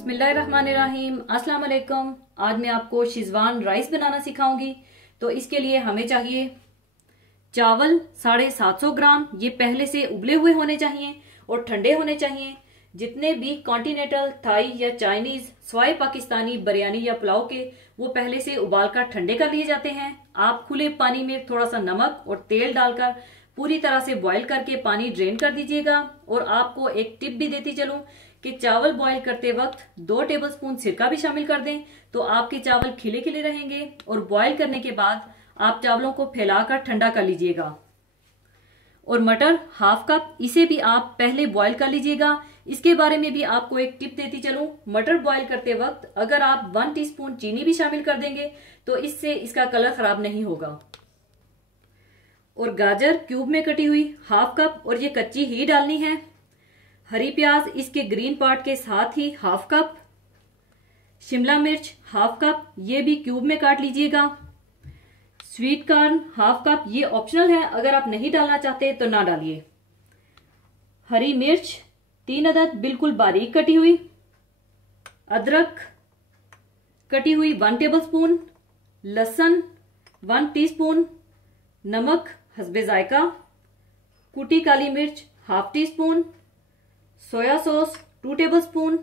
बिस्मिल्लाहिर्रहमानिर्रहीम। अस्सलाम वालेकुम। आज मैं आपको शेजवान राइस बनाना सिखाऊंगी। तो इसके लिए हमें चाहिए चावल 750 ग्राम। ये पहले से उबले हुए होने चाहिए और ठंडे होने चाहिए। जितने भी कॉन्टिनेंटल, थाई या चाइनीज, स्वाई पाकिस्तानी बिरयानी या पुलाव के, वो पहले से उबाल कर ठंडे कर लिए जाते हैं। आप खुले पानी में थोड़ा सा नमक और तेल डालकर पूरी तरह से बॉईल करके पानी ड्रेन कर दीजिएगा। और आपको एक टिप भी देती चलूं कि चावल बॉईल करते वक्त 2 टेबलस्पून सिरका भी शामिल कर दें, तो आपके चावल खिले खिले रहेंगे। और बॉईल करने के बाद आप चावलों को फैलाकर ठंडा कर लीजिएगा। और मटर हाफ कप, इसे भी आप पहले बॉईल कर लीजिएगा। इसके बारे में भी आपको एक टिप देती चलूं, मटर बॉईल करते वक्त अगर आप 1 टीस्पून चीनी भी शामिल कर देंगे तो इससे इसका कलर खराब नहीं होगा। और गाजर क्यूब में कटी हुई हाफ कप, और ये कच्ची ही डालनी है। हरी प्याज इसके ग्रीन पार्ट के साथ ही हाफ कप। शिमला मिर्च हाफ कप, ये भी क्यूब में काट लीजिएगा। स्वीट कॉर्न हाफ कप, ये ऑप्शनल है, अगर आप नहीं डालना चाहते तो ना डालिए। हरी मिर्च 3 अदद बिल्कुल बारीक कटी हुई। अदरक कटी हुई 1 टेबलस्पून। लहसुन 1 टीस्पून। नमक हस्बे जायका। कुटी काली मिर्च half teaspoon. Soya sauce 2 tablespoon.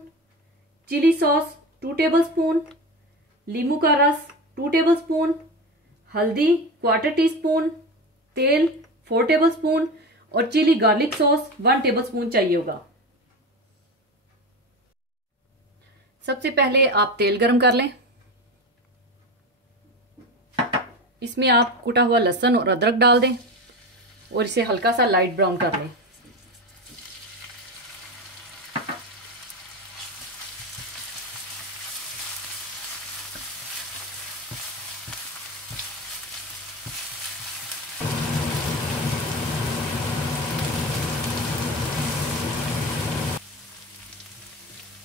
Chilli sauce 2 tablespoon. नींबू का रस 2 टेबलस्पून। हल्दी 1/4 टीस्पून। तेल 4 टेबलस्पून। और चिली गार्लिक सॉस 1 टेबलस्पून चाहिए होगा। सबसे पहले आप तेल गरम कर लें। इसमें आप कुटा हुआ लहसुन और अदरक डाल दें और इसे हल्का सा लाइट ब्राउन कर लें।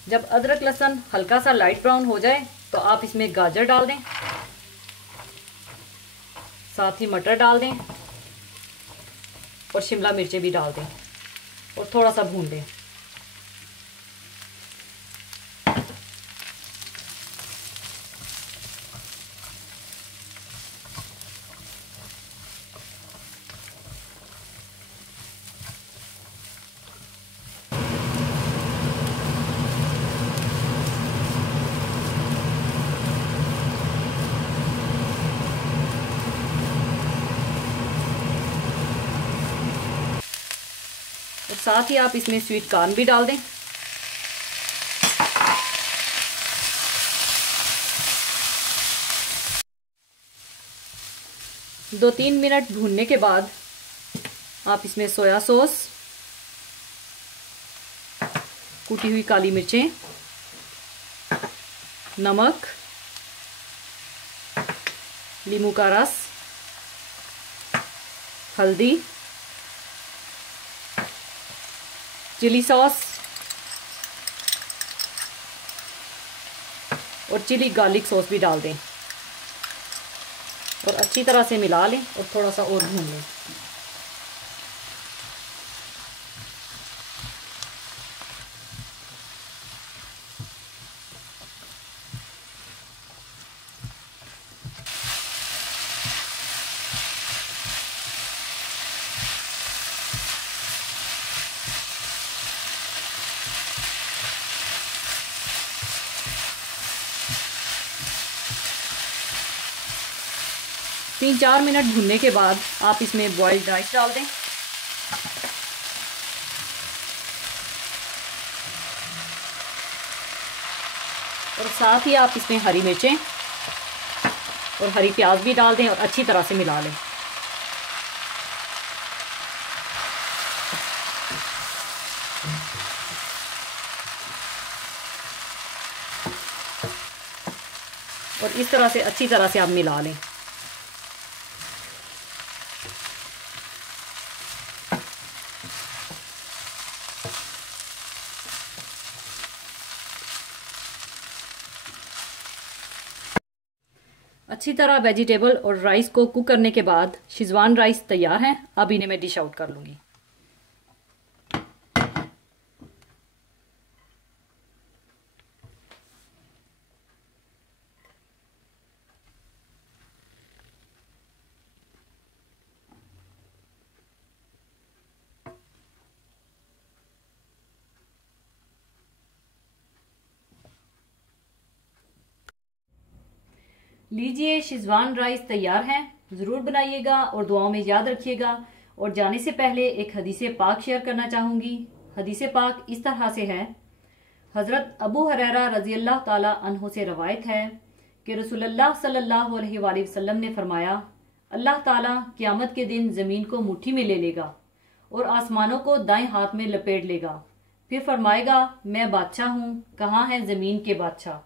जब अदरक लहसुन हल्का सा लाइट ब्राउन हो जाए तो आप इसमें गाजर डाल दें, साथ ही मटर डाल दें और शिमला मिर्चें भी डाल दें और थोड़ा सा भून दें। और साथ ही आप इसमें स्वीट कॉर्न भी डाल दें। दो 3 मिनट भूनने के बाद आप इसमें सोया सॉस, कुटी हुई काली मिर्चें, नमक, नींबू का रस, हल्दी, चिली सॉस और चिली गार्लिक सॉस भी डाल दें और अच्छी तरह से मिला लें और थोड़ा सा और भून लें। तीन 4 मिनट भूनने के बाद आप इसमें बॉइल्ड राइस डाल दें और साथ ही आप इसमें हरी मिर्चें और हरी प्याज भी डाल दें और अच्छी तरह से मिला लें। और इस तरह से अच्छी तरह से आप मिला लें। अच्छी तरह वेजिटेबल और राइस को कुक करने के बाद शेजवान राइस तैयार हैं। अब इन्हें मैं डिश आउट कर लूँगी। लीजिए, शेजवान राइस तैयार हैं। ज़रूर बनाइएगा और दुआओं में याद रखिएगा। और जाने से पहले एक हदीस पाक शेयर करना चाहूँगी। हदीस पाक इस तरह से है। हज़रत अबू हुरैरा रज़ी अल्लाह ताला अन्हु से रवायत है कि रसूलुल्लाह सल्लल्लाहु अलैहि वसल्लम ने फरमाया, अल्लाह ताला क़यामत के दिन ज़मीन को मुट्ठी में ले लेगा और आसमानों को दाएं हाथ में लपेट लेगा। फिर फरमाएगा, मैं बादशाह हूँ, कहाँ है ज़मीन के बादशाह।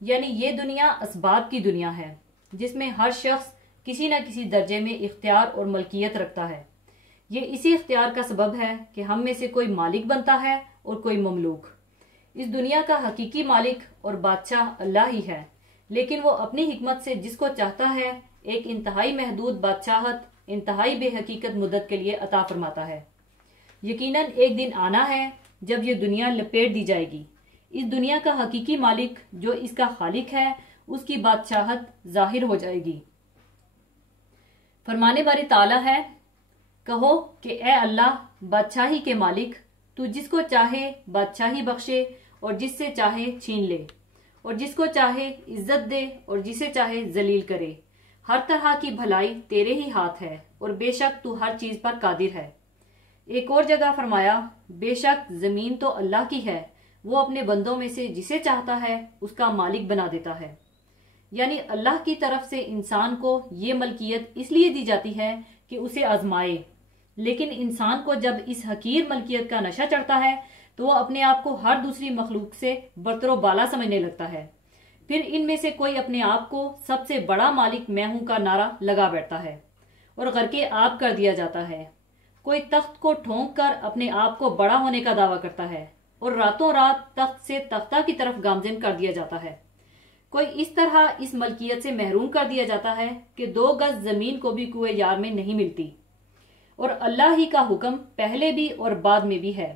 यानी ये दुनिया असबाब की दुनिया है, जिसमें हर शख्स किसी न किसी दर्जे में इख्तियार और मलकियत रखता है। ये इसी इख्तियार का सबब है कि हम में से कोई मालिक बनता है और कोई ममलूक। इस दुनिया का हकीकी मालिक और बादशाह अल्लाह ही है, लेकिन वो अपनी हिकमत से जिसको चाहता है एक इंतहाई महदूद बादशाहत इंतहाई बेहकीकत मुद्दत के लिए अता फरमाता है। यकीनन एक दिन आना है जब ये दुनिया लपेट दी जाएगी। इस दुनिया का हकीकी मालिक जो इसका खालिक है, उसकी बादशाहत जाहिर हो जाएगी। फरमाने वाली ताला है, कहो कि ए अल्लाह, बादशाही के मालिक, तू जिसको चाहे बादशाही बख्शे और जिससे चाहे छीन ले, और जिसको चाहे इज्जत दे और जिसे चाहे जलील करे। हर तरह की भलाई तेरे ही हाथ है और बेशक तू हर चीज पर कादिर है। एक और जगह फरमाया, बेशक जमीन तो अल्लाह की है, वो अपने बंदों में से जिसे चाहता है उसका मालिक बना देता है। यानी अल्लाह की तरफ से इंसान को ये मलकियत इसलिए दी जाती है कि उसे आजमाए, लेकिन इंसान को जब इस हकीर मलकियत का नशा चढ़ता है तो वो अपने आप को हर दूसरी मखलूक से बरतरो बाला समझने लगता है। फिर इनमें से कोई अपने आप को सबसे बड़ा मालिक मैं हूं का नारा लगा बैठता है और गर्के आप कर दिया जाता है। कोई तख्त को ठोंक कर अपने आप को बड़ा होने का दावा करता है और रातों रात तख्त से तख्ता की तरफ गामजन कर दिया जाता है। कोई इस तरह इस मलकियत से महरूम कर दिया जाता है कि 2 गज जमीन को भी कुएं यार में नहीं मिलती। और अल्लाह ही का हुक्म पहले भी और बाद में भी है।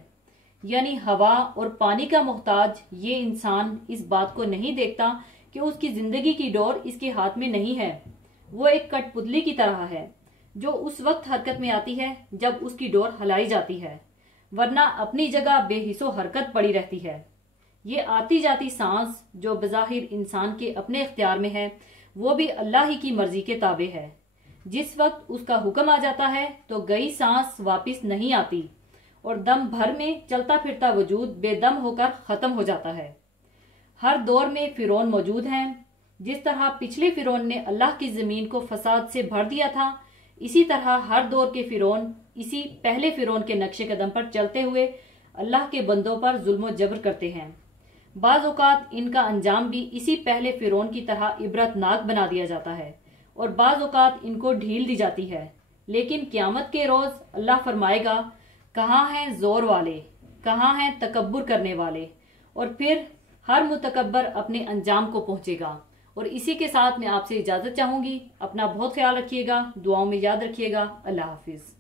यानी हवा और पानी का मोहताज ये इंसान इस बात को नहीं देखता कि उसकी जिंदगी की डोर इसके हाथ में नहीं है। वो एक कठपुतली की तरह है जो उस वक्त हरकत में आती है जब उसकी डोर हिलाई जाती है, वरना अपनी जगह बेहिसो हरकत पड़ी रहती है। ये आती जाती सांस जो बज़ाहिर इंसान के अपने इख्तियार में है, वो भी अल्लाह ही की मर्जी के ताबे है। जिस वक्त उसका हुक्म आ जाता है तो गई सांस वापस नहीं आती और दम भर में चलता फिरता वजूद बेदम होकर खत्म हो जाता है। हर दौर में फिरौन मौजूद हैं। जिस तरह पिछले फिरौन ने अल्लाह की जमीन को फसाद से भर दिया था, इसी तरह हर दौर के फिरौन इसी पहले फिरौन के नक्शे कदम पर चलते हुए अल्लाह के बंदों पर जुल्म जबर करते हैं। बाज़ औक़ात इनका अंजाम भी इसी पहले फिरौन की तरह इबरतनाक बना दिया जाता है और बाज़ औक़ात इनको ढील दी जाती है। लेकिन क़यामत के रोज अल्लाह फरमाएगा, कहाँ हैं जोर वाले, कहाँ हैं तकब्बुर करने वाले। और फिर हर मुतकब्बर अपने अंजाम को पहुंचेगा। और इसी के साथ मैं आपसे इजाजत चाहूंगी। अपना बहुत ख्याल रखिएगा, दुआओं में याद रखिएगा। अल्लाह हाफिज।